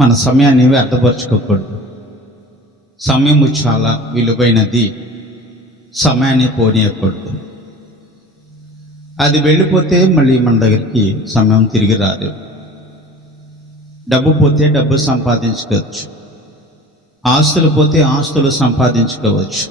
మన సమయాన్ని వ్యర్థపరచుకోకూడదు సమయము చాలా విలువైనది. సమయాన్ని పోనీయకూడదు. అది వెళ్ళిపోతే మళ్ళీ మన దగ్గరికి సమయం తిరిగి రాదు. డబ్బు పోతే డబ్బు సంపాదించుకోవచ్చు. ఆస్తులు పోతే ఆస్తులు సంపాదించుకోవచ్చు.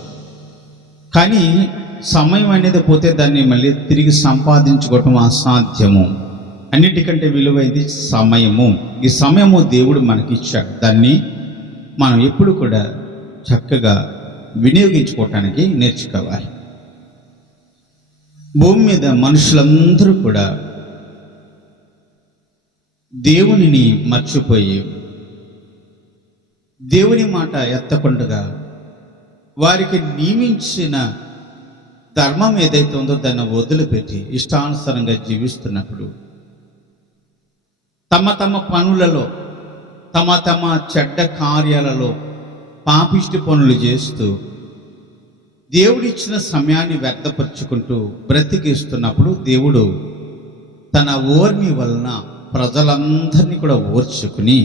కానీ సమయం అనేది పోతే దాన్ని మళ్ళీ తిరిగి సంపాదించుకోవటం అసాధ్యము. అన్నిటికంటే విలువైంది సమయము. ఈ సమయము దేవుడు మనకిచ్చాడు. దాన్ని మనం ఎప్పుడు కూడా చక్కగా వినియోగించుకోవటానికి నేర్చుకోవాలి. భూమి మీద మనుషులందరూ కూడా దేవునిని మర్చిపోయి దేవుని మాట ఎత్తకుండగా వారికి నియమించిన ధర్మం ఏదైతే ఉందో దాన్ని వదిలిపెట్టి ఇష్టానుసారంగా జీవిస్తున్నప్పుడు తమ తమ పనులలో తమ తమ చెడ్డ కార్యాలలో పాపిష్టి పనులు చేస్తూ దేవుడిచ్చిన సమయాన్ని వ్యర్థపరుచుకుంటూ బ్రతికిస్తున్నప్పుడు దేవుడు తన ఓర్మి వలన ప్రజలందరినీ కూడా ఓర్చుకుని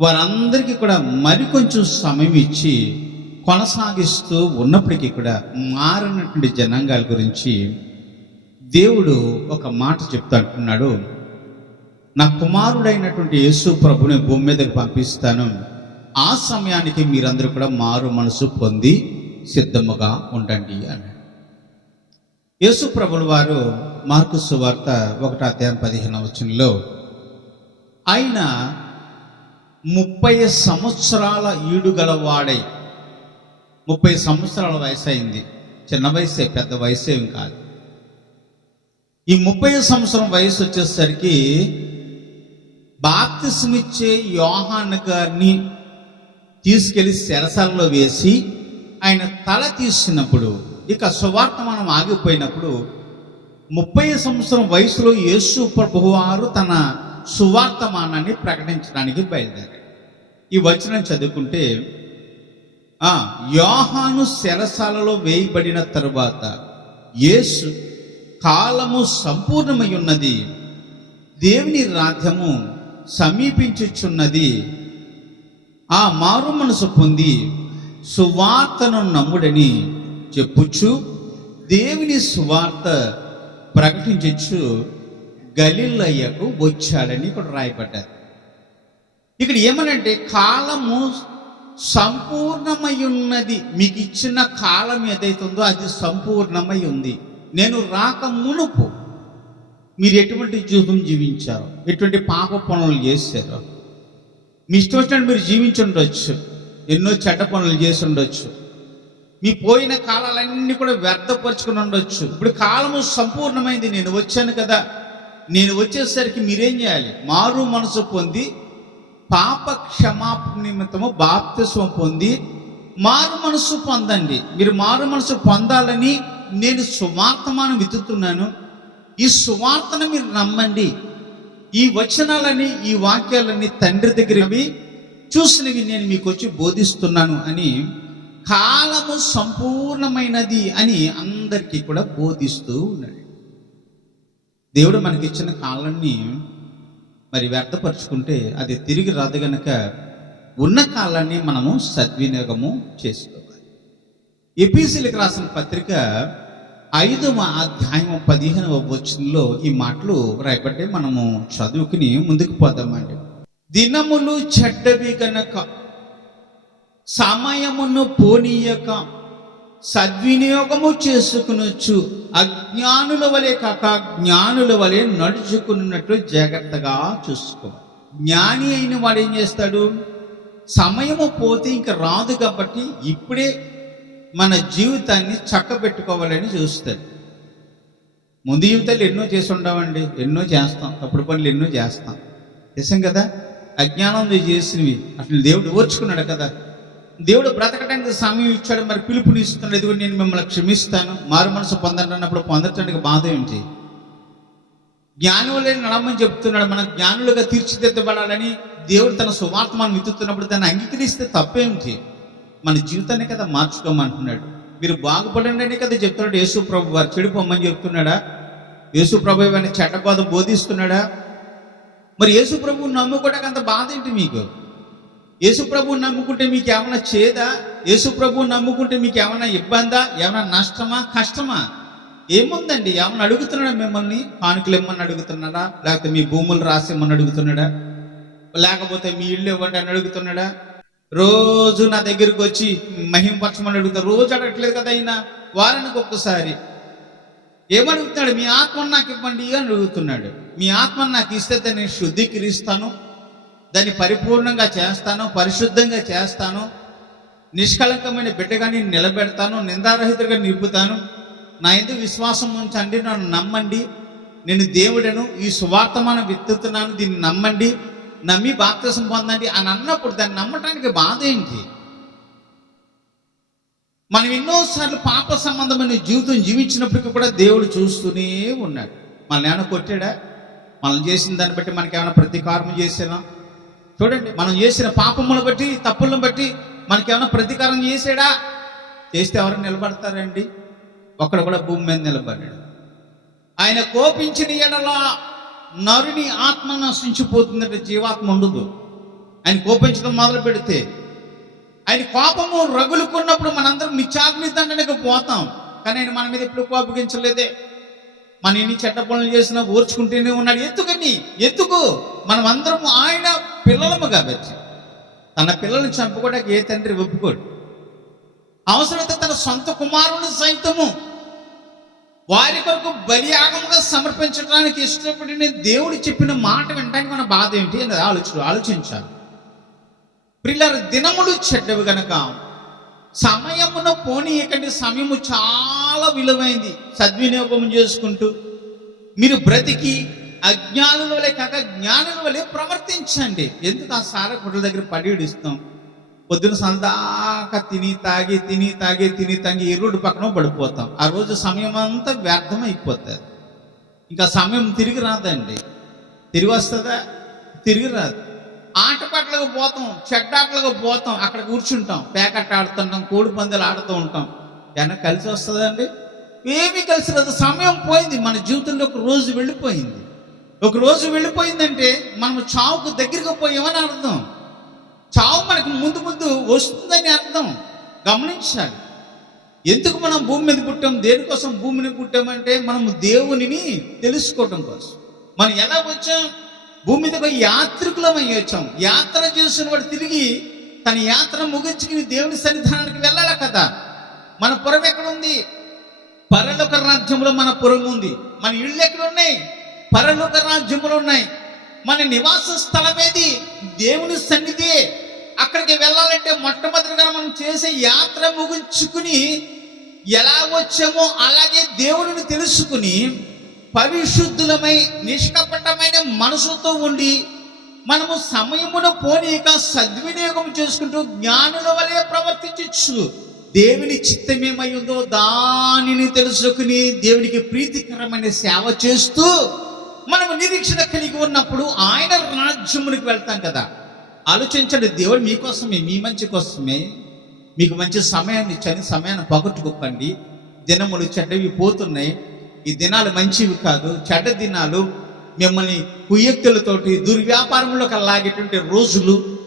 వారందరికీ కూడా మరికొంచెం సమయం ఇచ్చి కొనసాగిస్తూ ఉన్నప్పటికీ కూడా మారినటువంటి జనాంగాల గురించి దేవుడు ఒక మాట చెప్తా అంటున్నాడు. నా కుమారుడైనటువంటి యేసు ప్రభుని భూమి మీదకి పంపిస్తాను. ఆ సమయానికి మీరందరూ కూడా మారు మనసు పొంది సిద్ధముగా ఉండండి అని. యేసు ప్రభుల వారు మార్కు సువార్త ఒకటి అధ్యాయం పదిహేను వచనంలో ఆయన ముప్పై సంవత్సరాల ఈడుగలవాడై ముప్పై సంవత్సరాల వయసు అయింది. చిన్న వయసే పెద్ద వయసు ఏం కాదు. ఈ ముప్పై సంవత్సరం వయసు వచ్చేసరికి బాప్తిస్మిచ్చే యోహాన్ గారిని తీసుకెళ్ళి సెరసల్లో వేసి ఆయన తల తీసినప్పుడు ఇక సువార్త మనం ఆగిపోయినప్పుడు ముప్పై సంవత్సరం వయసులో యేసు ప్రభువారు తన సువార్తమానాన్ని ప్రకటించడానికి బయలుదేరారు. ఈ వచనం చదువుకుంటే యోహాను శరసాలలో వేయబడిన తరువాత యేసు కాలము సంపూర్ణమై ఉన్నది. దేవుని రాజ్యము సమీపించుచున్నది. ఆ మారు మనసు పొంది సువార్తను నమ్ముడని చెప్పుచ్చు దేవుని సువార్త ప్రకటించచ్చు గలిలయ్యకు వచ్చాడని ఇక్కడ రాయబడ్డారు. ఇక్కడ ఏమనంటే కాలము సంపూర్ణమై ఉన్నది మీకు ఇచ్చిన కాలం ఏదైతే ఉందో అది సంపూర్ణమై ఉంది. నేను రాక మునుపు మీరు ఎటువంటి జీవితం జీవించారు? ఎటువంటి పాప పనులు చేశారు? మీ ఇష్టం వచ్చినట్టు మీరు జీవించుండొచ్చు ఎన్నో చెడ్డ పనులు చేసి ఉండొచ్చు. మీ పోయిన కాలాలన్నీ కూడా వ్యర్థపరుచుకుని ఉండొచ్చు. ఇప్పుడు కాలము సంపూర్ణమైంది. నేను వచ్చాను కదా. నేను వచ్చేసరికి మీరేం చేయాలి? మారు మనసు పొంది పాప క్షమాపణ నిమిత్తము బాప్తిస్వం పొంది మారు మనసు పొందండి. మీరు మారు మనసు పొందాలని నేను సువార్తమానం వెతుకుతున్నాను. ఈ సువార్తను మీరు నమ్మండి. ఈ వచనాలని ఈ వాక్యాలని తండ్రి దగ్గరవి చూసినవి నేను మీకు వచ్చి బోధిస్తున్నాను అని కాలము సంపూర్ణమైనది అని అందరికీ కూడా బోధిస్తూ ఉన్నాడు. దేవుడు మనకిచ్చిన కాలాన్ని మరి వ్యర్థపరుచుకుంటే అది తిరిగి రాదు గనక ఉన్న కాలాన్ని మనము సద్వినియోగము చేసుకోవాలి. ఎపిసిలకు రాసిన పత్రిక ఐదవ అధ్యాయం పదిహేనవ వచనంలో ఈ మాటలు రాయబట్టే మనము చదువుకుని ముందుకు పోదామండి. దినములు చెడ్డవి గనక సమయమును పోనీయక సద్వినియోగము చేసుకునొచ్చు అజ్ఞానుల వలె కాక జ్ఞానుల వలె నడుచుకున్నట్లు జాగ్రత్తగా చూసుకోవాలి. జ్ఞాని అయిన వాడు ఏం చేస్తాడు? సమయము పోతే ఇంక రాదు కాబట్టి ఇప్పుడే మన జీవితాన్ని చక్కబెట్టుకోవాలని చూస్తుంది. ముందు జీవితాలు ఎన్నో చేసి ఉండవండి ఎన్నో చేస్తాం తప్పుడు పనులు ఎన్నో చేస్తాం. చేసాం కదా? అజ్ఞానం చేసినవి అసలు దేవుడు ఓర్చుకున్నాడు కదా? దేవుడు బ్రతకడానికి సమయం ఇచ్చాడు మరి పిలుపుని ఇస్తున్నాడు నేను మిమ్మల్ని క్షమిస్తాను మారు మనసు పొందండి అన్నప్పుడు పొందటానికి బాధ ఏంటి లేని నడమని చెప్తున్నాడు మనం జ్ఞానులుగా తీర్చిదిద్దబడాలని దేవుడు తన సువార్త మనం విత్తుతున్నప్పుడు దాన్ని అంగీకరిస్తే తప్పేమిటి? మన జీవితాన్ని కదా మార్చుకోమంటున్నాడు. మీరు బాగుపడండి కదా చెప్తున్నాడు యేసు ప్రభు వారు. చెడిపోమని చెప్తున్నాడా? యేసు ప్రభు ఏమైనా చెడ్డబాధ బోధిస్తున్నాడా? మరి యేసు ప్రభువుని నమ్ముకోవడానికి అంత బాధ ఏంటి మీకు? యేసు ప్రభువుని నమ్ముకుంటే మీకు ఏమైనా చేదా? యేసు ప్రభువుని నమ్ముకుంటే మీకు ఏమైనా ఇబ్బందా? ఏమైనా నష్టమా? కష్టమా? ఏముందండి? ఏమన్నా అడుగుతున్నాడా మిమ్మల్ని? కానుకలు ఇమ్మని అడుగుతున్నాడా? లేకపోతే మీ భూములు రాసి ఇమ్మని అడుగుతున్నాడా? లేకపోతే మీ ఇల్లు ఇవ్వండి అని అడుగుతున్నాడా? రోజు నా దగ్గరికి వచ్చి మహింపరచమని అడుగుతారు. రోజు అడగట్లేదు కదా అయినా వారానికి ఒక్కసారి. ఏమడుగుతున్నాడు? మీ ఆత్మను నాకు ఇవ్వండి అని అడుగుతున్నాడు. మీ ఆత్మను నాకు ఇస్తే దాన్ని శుద్ధీకరిస్తాను దాన్ని పరిపూర్ణంగా చేస్తాను పరిశుద్ధంగా చేస్తాను నిష్కలంకమైన బిడ్డగా నేను నిలబెడతాను నిందారహితుడిగా నిలుపుతాను నా ఎందుకు విశ్వాసం ఉంచండి నన్ను నమ్మండి. నేను దేవుడను ఈ సువార్తమానం విత్తుతున్నాను దీన్ని నమ్మండి. నమ్మి బాప్తిసం పొందండి అని అన్నప్పుడు దాన్ని నమ్మటానికి బాధ ఏంటి? మనం ఎన్నోసార్లు పాప సంబంధమైన జీవితం జీవించినప్పటికీ కూడా దేవుడు చూస్తూనే ఉన్నాడు. మనల్ని ఏమైనా కొట్టాడా? మనం చేసిన దాన్ని బట్టి మనకి ఏమైనా ప్రతీకారం చేసానా చూడండి మనం చేసిన పాపములను బట్టి తప్పులను బట్టి మనకేమైనా ప్రతీకారం చేసాడా చేస్తే ఎవరు నిలబడతారండి? ఒక్కడ కూడా భూమి మీద నిలబడ్డాడు ఆయన కోపించిన ఎడల నరుని ఆత్మ నశించిపోతుందంటే జీవాత్మ ఉండదు. ఆయన కోపించడం మొదలు పెడితే ఆయన కోపము రగులుకున్నప్పుడు మనందరం నిత్యాగ్ని దండనికి పోతాం. కానీ ఆయన మన మీద ఎప్పుడు కోపగించలేదే. మన ఎన్ని చెడ్డ పనులు చేసినా ఓర్చుకుంటూనే ఉన్నాడు. ఎందుకని? ఎందుకు? మనం అందరం ఆయన పిల్లలము కాబట్టి. తన పిల్లల్ని చంపుకోవడానికి ఏ తండ్రి ఒప్పుకోడు. అవసరమైతే తన సొంత కుమారుని సైతము వారి కొరకు బలియాగముగా సమర్పించడానికి ఇష్టపడిన దేవుడు చెప్పిన మాట వినడానికి మన బాధ ఏంటి అని ఆలోచన ఆలోచించాలి. పిల్లల దినములు చెడ్డవి గనక సమయమున పోనీయకండి. సమయము చాలా విలువైంది. సద్వినియోగం చేసుకుంటూ మీరు బ్రతికి అజ్ఞానుల వలె కాక జ్ఞానుల వలె ప్రవర్తించండి. ఎందుకు ఆ సారకుడుల దగ్గర పడి ఇస్తాం పొద్దున సందాక తిని తాగి తిని తాగి తిని తాగి ఎరుడు పక్కన పడిపోతాం. ఆ రోజు సమయం అంతా వ్యర్థం అయిపోతుంది ఇంకా సమయం తిరిగి రాదండి. తిరిగి వస్తుందా? తిరిగి రాదు. ఆటపాటలకు పోతాం చెడ్డాటలకు పోతాం అక్కడ కూర్చుంటాం పేకట్ట ఆడుతుంటాం కోడి పందాలు ఆడుతూ ఉంటాం. ఏమన్నా కలిసి వస్తుందండి ఏమీ కలిసి రాదు. సమయం పోయింది. మన జీవితంలో ఒక రోజు వెళ్ళిపోయింది. ఒక రోజు వెళ్ళిపోయిందంటే మనం చావుకు దగ్గరికి పోయామని అర్థం. చావు మనకు ముందు ముందు వస్తుందని అర్థం గమనించాలి. ఎందుకు మనం భూమి మీద పుట్టాం? దేనికోసం భూమిని పుట్టామంటే మనం దేవునిని తెలుసుకోవటం కోసం. మనం ఎలా వచ్చాం? భూమి మీద ఒక యాత్రికులం అయ్యి వచ్చాం. యాత్ర చేసిన వాడు తిరిగి తన యాత్ర ముగించుకుని దేవుని సన్నిధానానికి వెళ్ళాలి కదా? మన పురం ఎక్కడ ఉంది పరలోక రాజ్యంలో మన పురం ఉంది. మన ఇళ్ళు ఎక్కడ ఉన్నాయి పరలోక రాజ్యములు ఉన్నాయి. మన నివాస స్థలం ఏది దేవుని సన్నిధి. అక్కడికి వెళ్ళాలంటే మొట్టమొదటిగా మనం చేసే యాత్ర ముగించుకుని ఎలా వచ్చామో అలాగే దేవుడిని తెలుసుకుని పరిశుద్ధులమై నిష్కపటమైన మనసుతో ఉండి మనము సమయమును పోనీక సద్వినియోగం చేసుకుంటూ జ్ఞానుల వలె ప్రవర్తించచ్చు. దేవుని చిత్తమేమై ఉందో దానిని తెలుసుకుని దేవునికి ప్రీతికరమైన సేవ చేస్తూ మనము నిరీక్షణ కలిగి ఉన్నప్పుడు ఆయన రాజ్యమునికి వెళ్తాం కదా. ఆలోచించండి దేవుడు మీకోసమే మీ మంచి కోసమే. మీకు మంచి సమయాన్ని ఇచ్చాను సమయాన్ని పగొట్టుకోకండి. దినములు చెడ్డవి పోతున్నాయి. ఈ దినాలు మంచివి కాదు చెడ్డ దినాలు మిమ్మల్ని కుయ్యక్తులతోటి దుర్వ్యాపారంలోకి లాగేటువంటి రోజులు.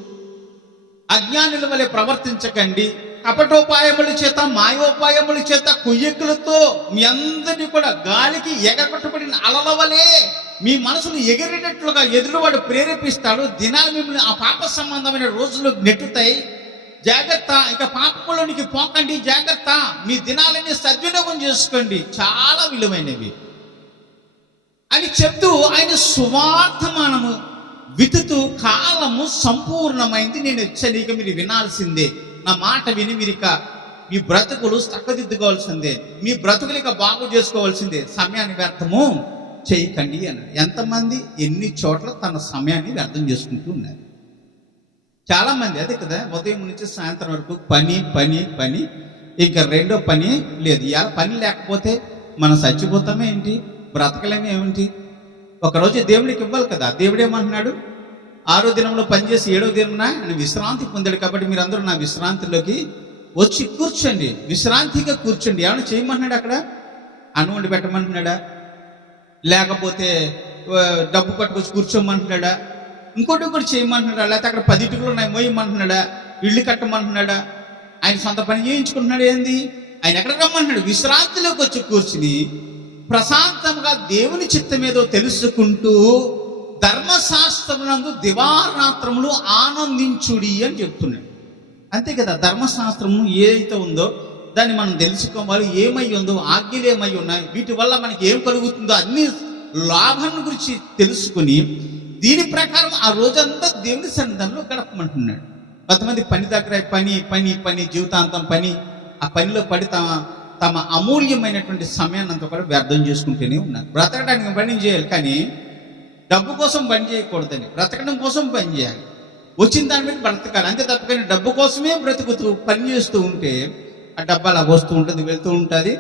అజ్ఞానుల వలె ప్రవర్తించకండి. కపటోపాయముల చేత మాయోపాయముల చేత కుయ్యకులతో మీ అందరినీ కూడా గాలికి ఎగరగొట్టబడిన అలల వలే మీ మనసును ఎగిరేటట్లుగా ఎదురువాడు ప్రేరేపిస్తాడు. దినాలు మిమ్మల్ని ఆ పాప సంబంధమైన రోజులు నెట్టుతాయి. జాగ్రత్త ఇక పాపంలోనికి పోకండి జాగ్రత్త. మీ దినాలన్నీ సద్వినియోగం చేసుకోండి. చాలా విలువైనవి. అని చెప్తూ ఆయన సువార్థమానము వితుతూ కాలము సంపూర్ణమైంది. నేను హెచ్చరిక మీరు వినాల్సిందే. నా మాట విని మీరు ఇక మీ బ్రతుకులు చక్కదిద్దుకోవాల్సిందే. మీ బ్రతుకులు ఇక బాగు చేసుకోవాల్సిందే. సమయాన్ని వ్యర్థము చేయకండి అన్నాడు. ఎంతమంది ఎన్ని చోట్ల తన సమయాన్ని వ్యర్థం చేసుకుంటూ ఉన్నారు. చాలామంది అది అదే కదా ఉదయం నుంచి సాయంత్రం వరకు పని పని పని ఇంకా రెండో పని లేదు. ఇలా పని లేకపోతే మనం చచ్చిపోతామే ఏంటి? బ్రతకలేమేమిటి ఒకరోజు దేవుడికి ఇవ్వాలి కదా. దేవుడు ఏమంటున్నాడు? ఆరో దినంలో పనిచేసి ఏడో దినమున ఆయన విశ్రాంతి పొందాడు కాబట్టి మీరందరూ నా విశ్రాంతిలోకి వచ్చి కూర్చోండి. విశ్రాంతిగా కూర్చోండి. ఏమైనా చేయమంటున్నాడు అక్కడ? అన్నం వండి పెట్టమంటున్నాడా? లేకపోతే డబ్బు పట్టుకొచ్చి కూర్చోమంటున్నాడా? ఇంకోటి కూడా చేయమంటున్నాడా? లేకపోతే అక్కడ పది ఇటుకలు ఉన్నాయి మోయమంటున్నాడా? ఇల్లు కట్టమంటున్నాడా? ఆయన సొంత పని చేయించుకుంటున్నాడు ఏంది? ఆయన ఎక్కడ రమ్మంటున్నాడు? విశ్రాంతిలోకి వచ్చి కూర్చుని ప్రశాంతంగా దేవుని చిత్తం ఏదో తెలుసుకుంటూ ధర్మశాస్త్రమునందు దివారాత్రములు ఆనందించుడి అని చెప్తున్నాడు. అంతే కదా ధర్మశాస్త్రము ఏదైతే ఉందో దాన్ని మనం తెలుసుకోవాలి ఏమై ఉందో ఆజ్ఞలు ఏమై ఉన్నాయి వీటి వల్ల మనకి ఏం కలుగుతుందో అన్ని లాభాన్ని గురించి తెలుసుకుని దీని ప్రకారం ఆ రోజంతా దేవుని సన్నిధానంలో గడపమంటున్నాడు. కొంతమంది పని దగ్గర పని పని పని జీవితాంతం పని ఆ పనిలో పడి తమ తమ అమూల్యమైనటువంటి సమయాన్ని అంతా కూడా వ్యర్థం చేసుకుంటూనే ఉన్నారు. బ్రతకడానికి పని చేయాలి? కానీ డబ్బు కోసం పని చేయకూడదని బ్రతకడం కోసం పని చేయాలి. వచ్చిన దాని మీద బ్రతకాలి. అంతే తప్పకుండా డబ్బు కోసమే బ్రతుకుతూ పని చేస్తూ ఉంటే ఆ డబ్బు అలా వస్తూ ఉంటుంది వెళ్తూ ఉంటుంది.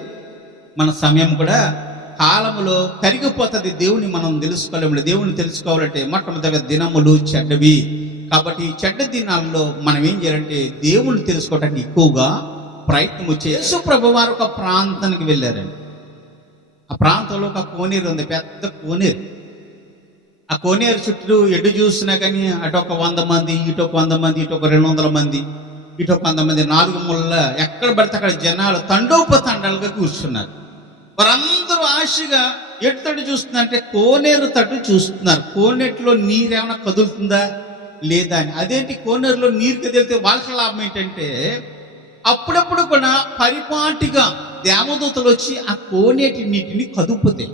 మన సమయం కూడా కాలములో కరిగిపోతుంది. దేవుని మనం తెలుసుకోలేము. దేవుని తెలుసుకోవాలంటే మొట్టమొదటిగా దినములు చెడ్డవి. కాబట్టి ఈ చెడ్డ దినాల్లో మనం ఏం చేయాలంటే దేవుని తెలుసుకోవడానికి ఎక్కువగా ప్రయత్నం వచ్చే యేసు ప్రభు వారు ఒక ప్రాంతానికి వెళ్ళారండి. ఆ ప్రాంతంలో ఒక కోనేరు ఉంది పెద్ద కోనేరు. ఆ కోనేరు చుట్టూ ఎటు చూసినా కానీ అటొక వంద మంది ఇటొక వంద మంది ఇటు ఒక రెండు వందల మంది ఇటు ఒక వంద మంది నాలుగు ముళ్ళ ఎక్కడ పడితే అక్కడ జనాలు తండోపతండాలుగా కూర్చున్నారు. వారందరూ ఆశగా ఎటు తట్టు చూస్తున్నారంటే కోనేరు తట్టు చూస్తున్నారు. కోనేటిలో నీరు ఏమైనా కదులుతుందా? లేదా అని. అదేంటి కోనేరులో నీరు కదిలితే వాళ్ళకి లాభం ఏంటంటే అప్పుడప్పుడు కూడా పరిపాటిగా దేవదూతలు వచ్చి ఆ కోనేటి నీటిని కదుపుతాయి.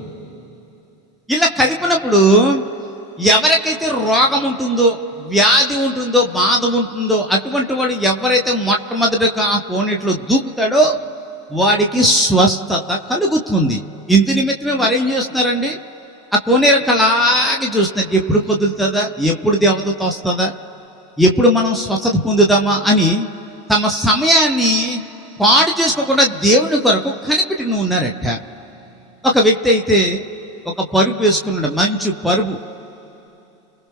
ఇలా కదిపినప్పుడు ఎవరికైతే రోగం ఉంటుందో వ్యాధి ఉంటుందో బాధ ఉంటుందో అటువంటి వాడు ఎవరైతే మొట్టమొదటిగా ఆ కోనేటిలో దూకుతాడో వాడికి స్వస్థత కలుగుతుంది. ఇందు నిమిత్తమే వారు ఏం చేస్తున్నారండి? ఆ కోనేరు అలాగే చూస్తున్నారు. ఎప్పుడు కదులుతుందా ఎప్పుడు దేవదూత వస్తుందా? ఎప్పుడు మనం స్వస్థత పొందుదామా అని తమ సమయాన్ని పాడు చేసుకోకుండా దేవుని కొరకు కనిపెట్టుకుని ఉన్నారట. ఒక వ్యక్తి అయితే ఒక పరుపు వేసుకున్నాడు. మంచి పరుపు.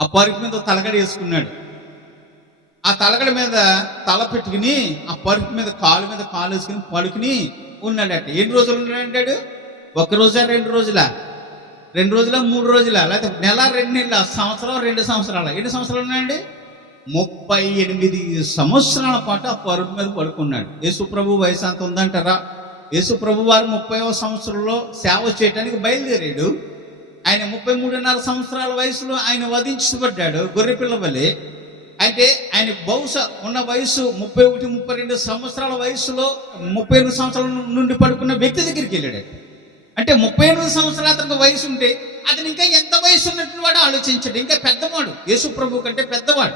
ఆ పరుపు మీద తలగడ వేసుకున్నాడు. ఆ తలగడ మీద తల పెట్టుకుని ఆ పరుపు మీద కాలు మీద కాలు వేసుకుని పడుకుని ఉన్నాడట. ఎన్ని రోజులు ఉన్నాడంటాడు? ఒక రోజా రెండు రోజులా? రెండు రోజుల మూడు రోజుల? లేకపోతే నెల రెండు నెలల సంవత్సరం రెండు సంవత్సరాల? ఎన్ని సంవత్సరాలు ఉన్నాయండి ముప్పై ఎనిమిది సంవత్సరాల పాటు ఆ పరుపు మీద పడుకున్నాడు. యేసుప్రభు వయసు అంత ఉందంటారా? యేసుప్రభు వారు ముప్పైవ సంవత్సరంలో సేవ చేయడానికి బయలుదేరాడు. ఆయన ముప్పై మూడున్నర సంవత్సరాల వయసులో ఆయన వధించబడ్డాడు గొర్రెపిల్ల వలె. అంటే ఆయన బహుశా ఉన్న వయసు ముప్పై ఒకటి ముప్పై రెండు సంవత్సరాల వయసులో ముప్పై ఎనిమిది సంవత్సరాల నుండి పడుకున్న వ్యక్తి దగ్గరికి వెళ్ళాడు. అంటే ముప్పై ఎనిమిది సంవత్సరాల అతనికి వయసు ఉంటే అతను ఇంకా ఎంత వయసు ఉన్నట్టు వాడు ఆలోచించాడు. ఇంకా పెద్దవాడు యేసు ప్రభు కంటే పెద్దవాడు.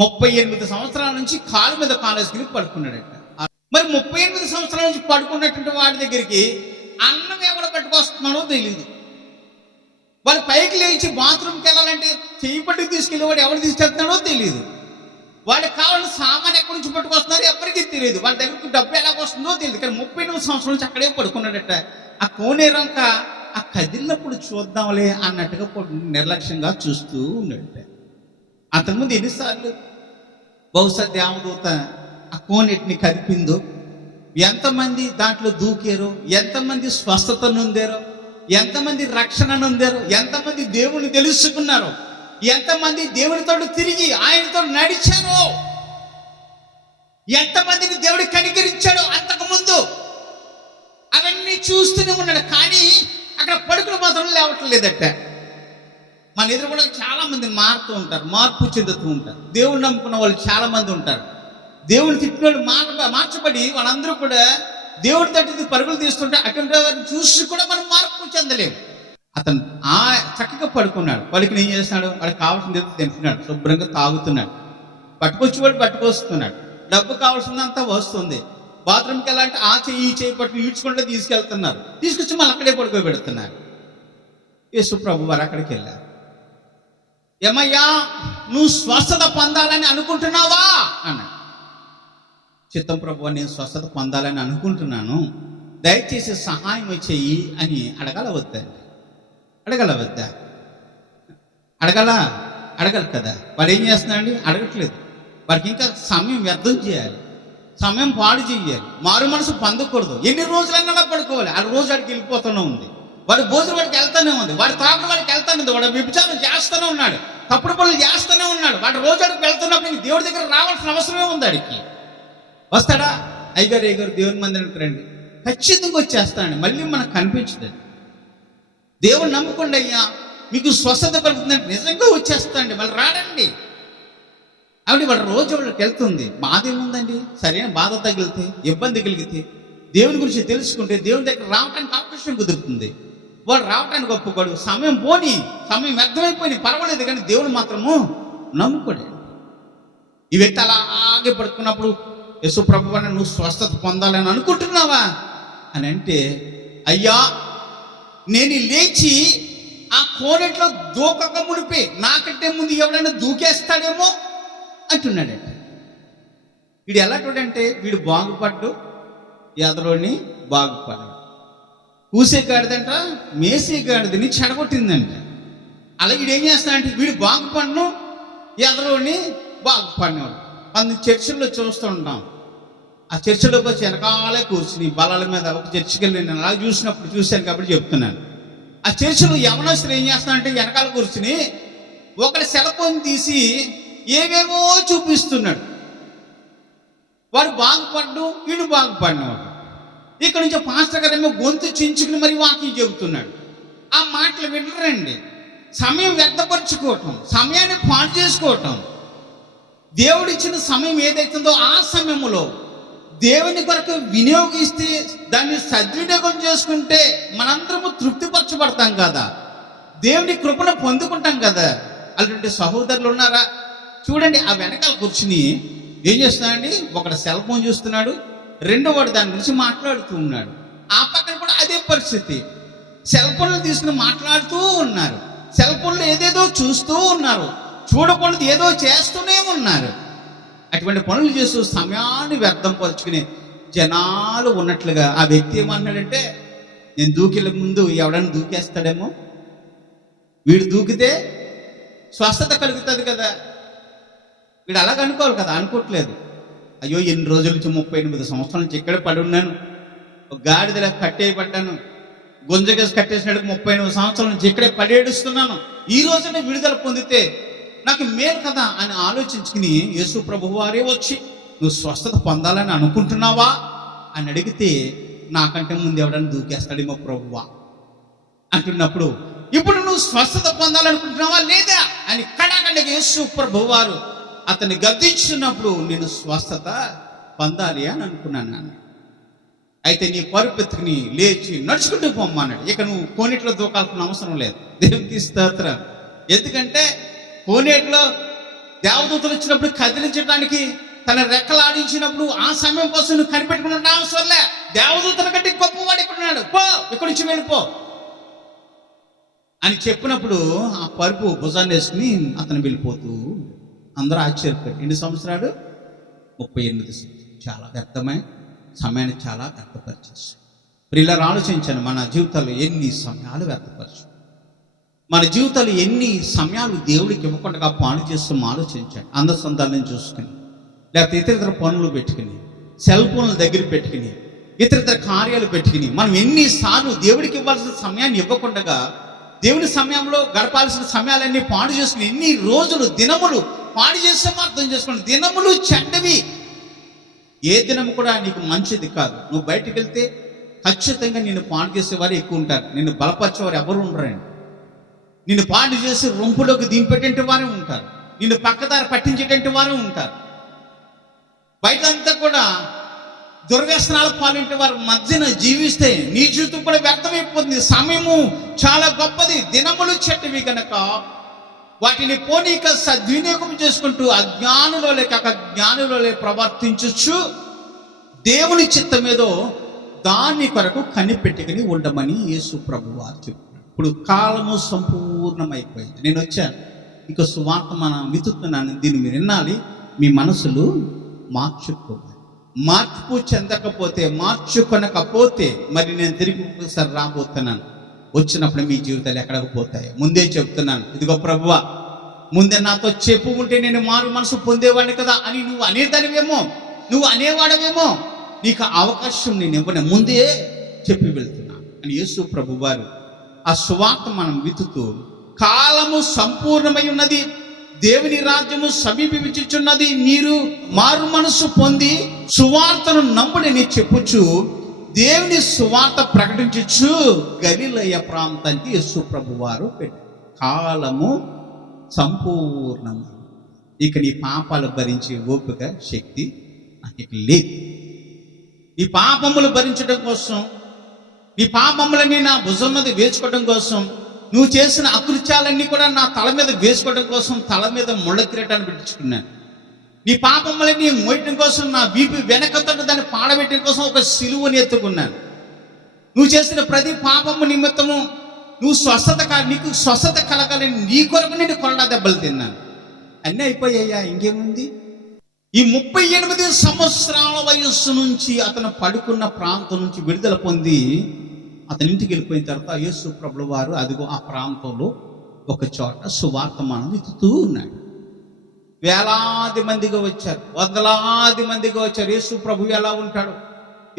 ముప్పై ఎనిమిది సంవత్సరాల నుంచి కాలు మీద కాలేజీకి పడుకున్నాడట. మరి ముప్పై ఎనిమిది సంవత్సరాల నుంచి పడుకున్నటువంటి వాడి దగ్గరికి అన్నం ఎవడు పట్టుకొస్తున్నాడో తెలియదు వాళ్ళు పైకి లేచి బాత్రూమ్కి వెళ్ళాలంటే చెయ్యి పట్టుకు తీసుకెళ్ళి ఎవరు తీసుకెళ్తున్నాడో తెలియదు వాళ్ళకి కావాల్సిన సామాన్ ఎక్కడి నుంచి పట్టుకొస్తున్నారో ఎవరికి తెలియదు వాళ్ళ దగ్గరకు డబ్బు ఎలా వస్తుందో తెలియదు కానీ ముప్పై ఎనిమిది సంవత్సరాల నుంచి అక్కడే పడుకున్నాడట. ఆ కోనేరంక ఆ కదిలినప్పుడు చూద్దాంలే అన్నట్టుగా నిర్లక్ష్యంగా చూస్తూ ఉన్నాడట. అంతకుముందు ఎన్నిసార్లు బహుశా దేవదూత ఆ కోనేటిని కదిపిందో ఎంతమంది దాంట్లో దూకారో ఎంతమంది స్వస్థత నొందారో ఎంతమంది రక్షణ నొందారు? ఎంతమంది దేవుని తెలుసుకున్నారు? ఎంతమంది దేవునితో తిరిగి ఆయనతో నడిచారో? ఎంతమందిని దేవుడు కనికరించాడో అంతకుముందు? అవన్నీ చూస్తూనే ఉన్నాడు కానీ అక్కడ పడుకుని మాత్రం లేవటం లేదట మన ఎదురు కూడా చాలా మంది మారుతూ ఉంటారు మార్పు చెందుతూ ఉంటారు. దేవుని నమ్ముకున్న వాళ్ళు చాలా మంది ఉంటారు. దేవుని తిట్టిన వాళ్ళు మార్చబడి వాళ్ళందరూ కూడా దేవుడి తట్టిది పరుగులు తీస్తుంటే అటువంటి వారిని చూసి కూడా మనం మార్పు చెందలేము. అతను ఆ చక్కగా పడుకున్నాడు. వాళ్ళకి ఏం చేస్తున్నాడు? వాడికి కావాల్సింది తింటున్నాడు శుభ్రంగా తాగుతున్నాడు. పట్టుకొచ్చి వాడు పట్టుకొస్తున్నాడు. డబ్బు కావాల్సిందంతా వస్తుంది. బాత్రూమ్కి వెళ్ళాలంటే ఆ చెయ్యి ఈ చేయి పట్టుకుని ఈడ్చుకుంటే తీసుకెళ్తున్నారు. తీసుకొచ్చి మళ్ళీ అక్కడే పడుకోబెడుతున్నారు. యేసు ప్రభు వారు అక్కడికి వెళ్ళారు. ఏమయ్యా నువ్వు స్వస్థత పొందాలని అనుకుంటున్నావా? అన్నాడు. చిత్తం ప్రభు నేను స్వస్థత పొందాలని అనుకుంటున్నాను. దయచేసి సహాయం చేయి అని అడగల వద్దండి అడగల? వద్దా అడగల అడగలు కదా. వాడు ఏం చేస్తున్నాడు అడగట్లేదు. వాడికి ఇంకా సమయం వ్యర్థం చేయాలి. సమయం పాడు చేయాలి మారు మనసు పొందకూడదు. ఎన్ని రోజులన్నా పడుకోవాలి. ఆ రోజు వాడికి వెళ్ళిపోతూనే ఉంది. వాడు భోజనం వాడికి వెళ్తానే ఉంది. వాడు తాగుడు వాడికి వెళ్తానే ఉంది. వాడు విభచారం చేస్తూనే ఉన్నాడు. తప్పుడు పనులు చేస్తూనే ఉన్నాడు. వాడు రోజు వాడికి వెళ్తున్నప్పుడు దేవుడి దగ్గర రావాల్సిన అవసరమే ఉంది వాడికి వస్తాడా? అయ్యగారు అయ్యగారు దేవుని మందిరానికి రండి. ఖచ్చితంగా వచ్చేస్తాడండి మళ్ళీ మనకు కనిపించదు దేవుని నమ్ముకోండి అయ్యా. మీకు స్వస్థత కలుగుతుందంటే నిజంగా వచ్చేస్తాండి వాళ్ళు రాడండి. ఆవిడ వాళ్ళ రోజు వాళ్ళకి వెళ్తుంది. బాధ ఏముందండి? సరైన బాధ తగిలితే ఇబ్బంది కలిగితే దేవుని గురించి తెలుసుకుంటే దేవుని దగ్గర రావడానికి అవకాశం కుదురుతుంది. వాళ్ళు రావడానికి ఒప్పుకోడు. సమయం పోని సమయం వ్యర్థమైపోయి పర్వాలేదు కానీ దేవుని మాత్రము నమ్ముకోడు ఈ వ్యక్తి అలాగే పడుకున్నప్పుడు యశు ప్రభు అని నువ్వు స్వస్థత పొందాలని అనుకుంటున్నావా? అని అంటే అయ్యా నేను లేచి ఆ కోనెట్లో దూకక మునిపే నాకంటే ముందు ఎవడైనా దూకేస్తాడేమో అంటున్నాడట. వీడు ఎలాంటివాడంటే వీడు బాగుపడ్డు ఎదలోని బాగుపడ్డాడు. కూసే గాడిదంట మేసే గాడిదని చెడగొట్టిందంట. అలా వీడు ఏం చేస్తాడంటే వీడు బాగుపడను ఎదలోని బాగుపడినవాడు మన చర్చిల్లో చూస్తుంటాం. ఆ చర్చిలోకి వచ్చి వెనకాలే కూర్చుని బలాల మీద ఒక చర్చికి వెళ్ళి నేను అలా చూసినప్పుడు చూశాను కాబట్టి చెప్తున్నాను. ఆ చర్చిలో యవనస్తులు ఏం చేస్తానంటే వెనకాల కూర్చుని ఒకటి సెల్ తీసి ఏవేవో చూపిస్తున్నాడు. వాడు బాగుపడ్డు వీడు బాగుపడినవాడు. ఇక్కడ నుంచి పాస్టర్ గారు ఏమో గొంతు చించుకుని మరి వాకింగ్ చెబుతున్నాడు. ఆ మాటలు వినరండి. సమయం వ్యర్థపరుచుకోవటం సమయాన్ని పాడు చేసుకోవటం దేవుడు ఇచ్చిన సమయం ఏదైతుందో ఆ సమయంలో దేవుని కొరకు వినియోగిస్తే దాన్ని సద్వినియోగం చేసుకుంటే మనందరము తృప్తిపరచబడతాం కదా. దేవుని కృపను పొందుకుంటాం కదా. అటువంటి సహోదరులు ఉన్నారా? చూడండి ఆ వెనకాల కూర్చుని ఏం చేస్తున్నాడండి? ఒకడు సెల్ ఫోన్ చూస్తున్నాడు రెండో వాడు దాని గురించి మాట్లాడుతూ ఉన్నాడు. ఆ పక్కన కూడా అదే పరిస్థితి. సెల్ ఫోన్లు తీసుకుని మాట్లాడుతూ ఉన్నారు. సెల్ ఫోన్లు ఏదేదో చూస్తూ ఉన్నారు. చూడకూడదు ఏదో చేస్తూనే ఉన్నారు. అటువంటి పనులు చేస్తూ సమయాన్ని వ్యర్థం పరుచుకునే జనాలు ఉన్నట్లుగా ఆ వ్యక్తి ఏమన్నాడంటే నేను దూకిల ముందు ఎవడన్నా దూకేస్తాడేమో? వీడు దూకితే స్వస్థత కలుగుతుంది కదా. వీడు అలాగ అనుకోవాలి కదా అనుకోవట్లేదు. అయ్యో ఎన్ని రోజుల నుంచి ముప్పై ఎనిమిది సంవత్సరాల నుంచి ఇక్కడ పడి ఉన్నాను. ఒక గాడిదలా కట్టేయబడ్డాను. గొంజగేసి కట్టేసినట్టు ముప్పై ఎనిమిది సంవత్సరాల నుంచి ఇక్కడే పడేడుస్తున్నాను. ఈ రోజునే విడుదల పొందితే నాకు మేలు కదా అని ఆలోచించుకుని యేసు ప్రభు వారే వచ్చి నువ్వు స్వస్థత పొందాలని అనుకుంటున్నావా? అని అడిగితే నాకంటే ముందు ఎవడని దూకేస్తాడేమో ప్రభువా? అంటున్నప్పుడు ఇప్పుడు నువ్వు స్వస్థత పొందాలనుకుంటున్నావా లేదా? అని కడగండగా యేసు ప్రభు వారు అతన్ని గద్దించినప్పుడు నేను స్వస్థత పొందాలి అని అనుకున్నాను నాన్న. అయితే నీ పరుపెత్తుకుని లేచి నడుచుకుంటూ పొమ్మన్నాడు. ఇక నువ్వు కోనిట్లో దూకాల్సిన అవసరం లేదు. దేవునికి స్తోత్రం. ఎందుకంటే కోనేటిలో దేవదూతలు వచ్చినప్పుడు కదిలించడానికి తన రెక్కలు ఆడించినప్పుడు ఆ సమయం కోసం నువ్వు కనిపెట్టుకున్న అవసరం లే. దేవదూతల కంటే గొప్పవాడు ఇక్కడ ఉన్నాడు. పో ఇక్కడి నుంచి వెళ్ళిపో. అని చెప్పినప్పుడు ఆ పరుపు భుజాన్ని వేసుకుని అతను వెళ్ళిపోతూ అందరూ ఆశ్చర్యపోయారు. ఎన్ని సంవత్సరాలు? ముప్పై ఎనిమిది చాలా వ్యర్థమై. సమయాన్ని చాలా వ్యర్థపరిచేసి ప్రిల్లర్ ఆలోచించాను మన జీవితాల్లో ఎన్ని సమయాలు వ్యర్థపరచు. మన జీవితాలు ఎన్ని సమయాలు దేవుడికి ఇవ్వకుండా పాడు చేస్తూ ఆలోచించాను అందసందాలను చూసుకుని లేకపోతే ఇతరితర పనులు పెట్టుకుని సెల్ ఫోన్ల దగ్గర పెట్టుకుని ఇతరితర కార్యాలు పెట్టుకుని మనం ఎన్నిసార్లు దేవుడికి ఇవ్వాల్సిన సమయాన్ని ఇవ్వకుండా దేవుని సమయంలో గడపాల్సిన సమయాలన్నీ పాడు చేసుకుని ఎన్ని రోజులు దినములు పాడు చేస్తే అర్థం చేసుకోండి దినములు చెడ్డవి. ఏ దినం కూడా నీకు మంచిది కాదు. నువ్వు బయటికి వెళ్తే ఖచ్చితంగా నిన్ను పాడు చేసేవారు ఎక్కువ ఉంటారు. నిన్ను బలపరిచేవారు ఎవరు ఉండరండి. నిన్ను పాడు చేసి రొంపులోకి దింపేటంటి వారే ఉంటారు. నిన్ను పక్కదారి పట్టించేటంటి వారే ఉంటారు. బయట అంతా కూడా దుర్వ్యసనాల పాలింటి వారి మధ్యన జీవిస్తే నీ జీవితం కూడా వ్యర్థమైపోతుంది. సమయము చాలా గొప్పది. దినములు చెట్టువి కనుక వాటిని పోనీక సద్వినియోగం చేసుకుంటూ అజ్ఞానులో లేక అజ్ఞానులో ప్రవర్తించచ్చు. దేవుని చిత్తం ఏదో దాని కొరకు కనిపెట్టుకుని ఉండమని యేసు ప్రభు వారు చెప్పారు ఇప్పుడు కాలము సంపూర్ణమైపోయింది. నేను వచ్చాను. ఇక సువార్త మనం వితుతున్నాను దీన్ని మీరు వినాలి. మీ మనసులు మార్చుకోవాలి. మార్పు చెందకపోతే మార్చుకొనకపోతే మరి నేను తిరిగి ఒకసారి రాబోతున్నాను. వచ్చినప్పుడు మీ జీవితాలు ఎక్కడికి పోతాయి. ముందే చెప్తున్నాను. ఇదిగో ప్రభువ ముందే నాతో చెప్పు ఉంటే నేను మారు మనసు పొందేవాడిని కదా అని నువ్వు అనేదానివేమో? నువ్వు అనేవాడవేమో? నీకు ఆ అవకాశం నేను ఇవ్వను. ముందే చెప్పి వెళ్తున్నా. అని యేసు ప్రభు వారు ఆ సువార్త మనం వితుతూ కాలము సంపూర్ణమై ఉన్నది దేవుని రాజ్యము సమీపించుచున్నది మీరు మారు మనసు పొంది సువార్తను నమ్ముడని చెప్పుచు దేవుని సువార్త ప్రకటించుచు గలిలయ ప్రాంతానికి యేసు ప్రభు వారు పెట్టారు కాలము సంపూర్ణము. ఇక నీ పాపాలు భరించే ఓపిక శక్తి నాకు లేదు. ఈ పాపములు భరించడం కోసం నీ పాపములని నా భుజం మీద వేసుకోవడం కోసం నువ్వు చేసిన అకృత్యాలన్నీ కూడా నా తల మీద వేసుకోవడం కోసం తల మీద ముళ్ళ కిరీటాన్ని పెట్టించుకున్నాను నీ పాపములని మోయటం కోసం నా బీపీ వెనకతో దాన్ని పాడబెట్టడం కోసం ఒక సిలువని ఎత్తుకున్నాను. నువ్వు చేసిన ప్రతి పాపము నిమిత్తము నువ్వు స్వస్థత నీకు స్వస్థత కలగాలని నీ కొరకు నేను కొరడా దెబ్బలు తిన్నాను. అన్నీ అయిపోయాయా? ఇంకేముంది? ఈ ముప్పై ఎనిమిది సంవత్సరాల వయస్సు నుంచి అతను పడుకున్న ప్రాంతం నుంచి విడుదల పొంది అతని ఇంటికి వెళ్ళిపోయిన తర్వాత యేసు ప్రభుల వారు అదిగో ఆ ప్రాంతంలో ఒక చోట సువార్తమానం ఎత్తుతూ ఉన్నాడు. వేలాది మందిగా వచ్చారు వందలాది మందిగా వచ్చారు. యేసు ప్రభు ఎలా ఉంటాడు?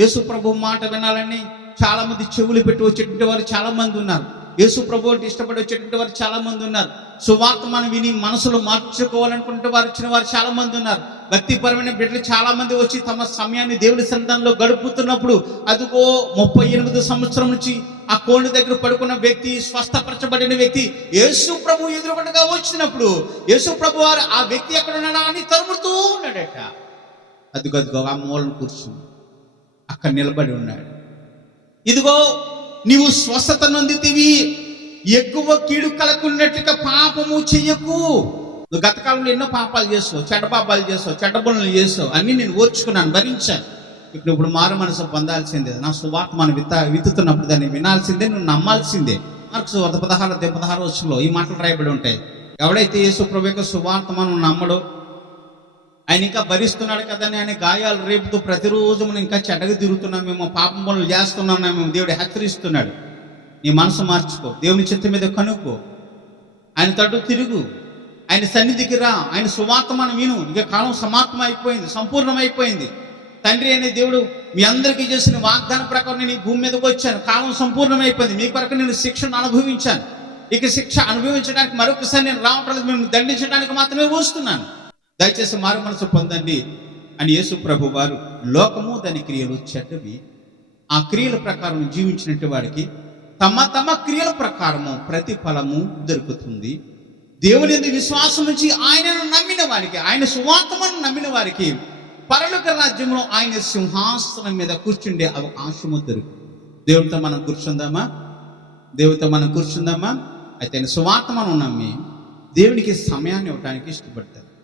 యేసు ప్రభు మాట వినాలని చాలా మంది చెవులు పెట్టి వచ్చేటువంటి వారు చాలా మంది ఉన్నారు. యేసు ప్రభు అంటే ఇష్టపడి వచ్చేటువంటి వారు చాలా మంది ఉన్నారు. సువార్త మనం విని మనసులో మార్చుకోవాలనుకుంటే వారు ఇచ్చిన వారు చాలా మంది ఉన్నారు. భక్తిపరమైన బిడ్డలు చాలా మంది వచ్చి తమ సమయాన్ని దేవుడి సంతానంలో గడుపుతున్నప్పుడు అదిగో ముప్పై ఎనిమిది సంవత్సరం నుంచి ఆ కోణి దగ్గర పడుకున్న వ్యక్తి స్వస్థపరచబడిన వ్యక్తి యేసు ప్రభు ఎదురుకుండా వచ్చినప్పుడు యేసు ప్రభు వారు ఆ వ్యక్తి ఎక్కడ ఉన్నాడా అని తరుముతూ ఉన్నాడట. అదిగో అదిగో ఆ మూలను కూర్చుని అక్కడ నిలబడి ఉన్నాడు. ఇదిగో నీవు స్వస్థత నొందితివి. ఎక్కువ కీడు కలకున్నట్టుగా పాపము చెయ్యకు నువ్వు గతకాలంలో ఎన్నో పాపాలు చేస్తావు చెడ్డ పాపాలు చేస్తావు చెడ్డ పనులు చేస్తావు అన్ని నేను ఓర్చుకున్నాను భరించాను. ఇప్పుడు ఇప్పుడు మారు మనసు పొందాల్సిందే. నా సువార్త మనం విత్త విత్తుతున్నప్పుడు దాన్ని వినాల్సిందే నువ్వు నమ్మాల్సిందే. మార్క్స్ వద్ద పదహారు అధ్యాయం పదహారు వచ్చంలో ఈ మాటలు రాయబడి ఉంటాయి. ఎవడైతే యేసు ప్రభు యొక్క సువార్త మనం నమ్మడు ఆయన ఇంకా భరిస్తున్నాడు కదని ఆయన గాయాలు రేపుతూ ప్రతిరోజు మనం ఇంకా చెడ్డగా తిరుగుతున్నాం మేము పాపం పనులు చేస్తున్నాం మేము దేవుడు హెచ్చరిస్తున్నాడు. నీ మనసు మార్చుకో. దేవుని చిత్త మీద కనుక్కో. ఆయన తట్టు తిరుగు. ఆయన సన్నిధికి రా. ఆయన సువార్త మనం విను. ఇక కాలం సమాప్తం అయిపోయింది సంపూర్ణమైపోయింది. తండ్రి అనే దేవుడు మీ అందరికీ చేసిన వాగ్దాన ప్రకారం నేను ఈ భూమి మీదకి వచ్చాను. కాలం సంపూర్ణమైపోయింది. మీ కొరకు నేను శిక్షను అనుభవించాను. ఇక శిక్ష అనుభవించడానికి మరొకసారి నేను రావట్లేదు. మేము దండించడానికి మాత్రమే వస్తున్నాను దయచేసి మారు మనసు పొందండి అని యేసు ప్రభు వారు లోకము దాని క్రియలు చెడ్డవి. ఆ క్రియల ప్రకారం జీవించినట్టు వారికి తమ తమ క్రియల ప్రకారము ప్రతిఫలము దొరుకుతుంది. దేవుని విశ్వాసం నుంచి ఆయనను నమ్మిన వారికి ఆయన సువార్తమను నమ్మిన వారికి పరలోక రాజ్యంలో ఆయన సింహాసనం మీద కూర్చుండే అవకాశము దొరుకుతుంది. దేవునితో మనం కూర్చుందామా? దేవుడితో మనం కూర్చుందామా? అయితే ఆయన సువార్త మనం నమ్మి దేవునికి సమయాన్ని ఇవ్వడానికి ఇష్టపడతారు.